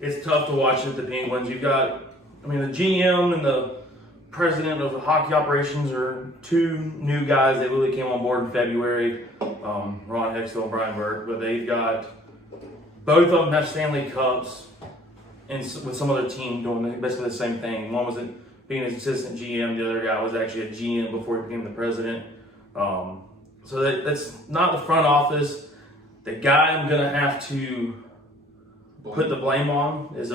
it's tough to watch at the Penguins. You've got, I mean, the GM and the president of the hockey operations are two new guys that really came on board in February, Ron Hextall and Brian Burke, but they've got, both of them have Stanley Cups and with some other team doing basically the same thing. One was being an assistant GM, the other guy was actually a GM before he became the president. So that's not the front office. The guy I'm going to have to put the blame on is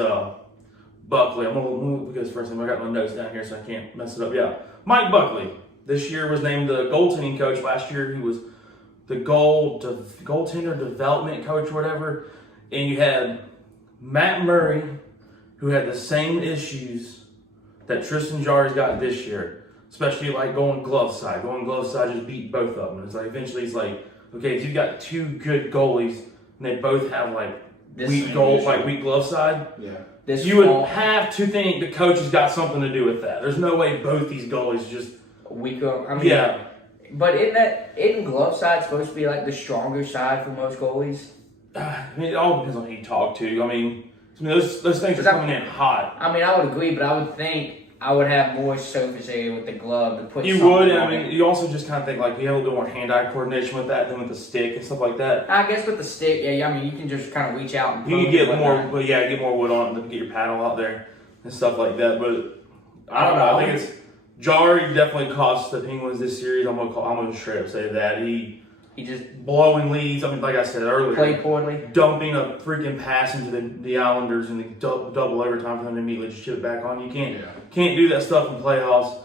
Buckley. I'm going to look at his first name. I got my notes down here so I can't mess it up. Yeah, Mike Buckley. This year was named the goaltending coach. Last year he was the goaltender development coach or whatever. And you had Matt Murray, who had the same issues that Tristan Jarry's got this year, especially like going glove side. Going glove side just beat both of them. And it's like eventually it's like, okay, if you've got two good goalies and they both have like weak glove side, you would have to think the coach has got something to do with that. There's no way both these goalies just weaker. I mean, but isn't glove side supposed to be like the stronger side for most goalies? I mean, it all depends on who you talk to. I mean those things are coming in hot. I mean, I would agree, but I would think I would have more surface area with the glove to put. You would. I mean, you also just kind of think like you have a little more hand-eye coordination with that than with the stick and stuff like that. I guess with the stick, yeah. I mean, you can just kind of reach out and you can get more, get more wood on it, get your paddle out there and stuff like that. But I don't know. I think it's Jarry definitely cost the Penguins this series. I'm gonna straight up say that he just blowing leads. I mean, like I said earlier, played poorly, dumping a freaking pass into the Islanders and the double overtime for them to immediately just chip it back on. You can't do that stuff in playoffs.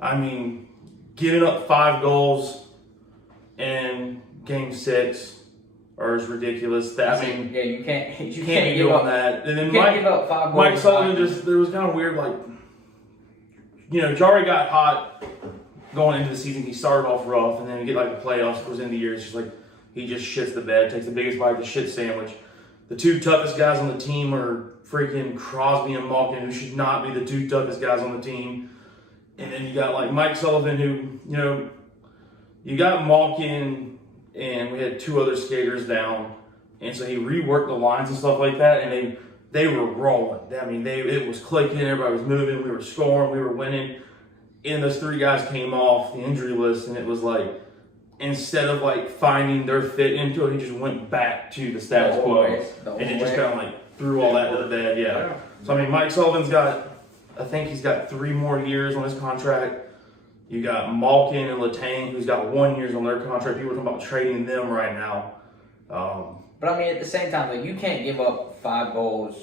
I mean, giving up 5 goals in Game 6 is ridiculous. You can't be doing that. And then give up 5 goals. Mike Sullivan there was kind of weird, like, Jarry got hot going into the season. He started off rough, and then you get like the playoffs towards the end of the year. It's just like he just shits the bed, takes the biggest bite of the shit sandwich. The two toughest guys on the team are freaking Crosby and Malkin, who should not be the two toughest guys on the team. And then you got like Mike Sullivan, who, you got Malkin, and we had 2 other skaters down, and so he reworked the lines and stuff like that, and they were rolling. I mean, it was clicking, everybody was moving, we were scoring, we were winning. And those 3 guys came off the injury list, and it was like, instead of like finding their fit into it, he just went back to the status quo, and it just kind of like threw all that to the bed. Yeah. So I mean, Mike Sullivan's I think he's got 3 more years on his contract. You got Malkin and Letang, who's got 1 year on their contract. People are talking about trading them right now. But I mean, at the same time, like, you can't give up 5 goals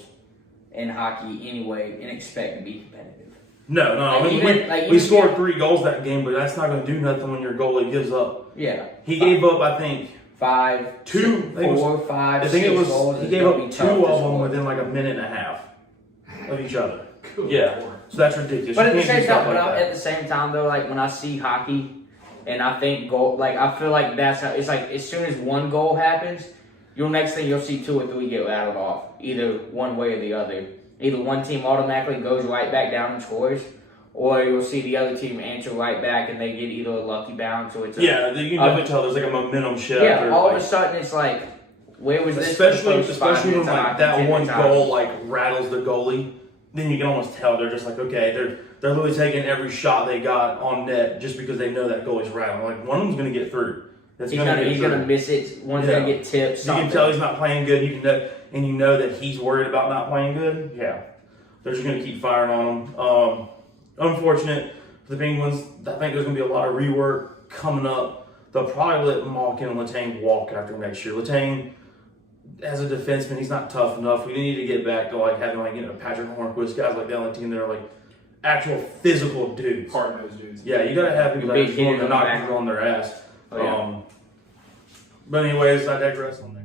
in hockey anyway and expect to be competitive. No. I mean, we scored 3 goals that game, but that's not going to do nothing when your goalie gives up. Yeah. He gave up, I think, 5, 2, 4, 5. I think it was. He gave up 2 of them within like a minute and a half of each other. Yeah. So that's ridiculous. But at the same time, though, like when I see hockey, and I think goal, like I feel like that's how it's like. As soon as 1 goal happens, next thing you'll see 2 or 3 get rattled off, either one way or the other. Either one team automatically goes right back down and scores, or you'll see the other team answer right back and they get either a lucky bounce or it's you can definitely tell there's like a momentum shift. Yeah, all of a sudden it's like, where was this? Especially when like that 1 goal like rattles the goalie, then you can almost tell they're just like, okay, they're literally taking every shot they got on net just because they know that goalie's rattling. Like one of them's gonna get through. He's gonna miss it. One's gonna get tipped. You can tell he's not playing good. And you know that he's worried about not playing good. Yeah, they're just gonna keep firing on him. Unfortunate for the Penguins. I think there's gonna be a lot of rework coming up. They'll probably let Malkin and Letang walk after next year. Letang, as a defenseman, he's not tough enough. We need to get back to like having Patrick Hornquist, guys like that on the team that are like actual physical dudes. Hard-nosed dudes. Yeah, you gotta have people that are not on their ass. But anyways, I digress on that.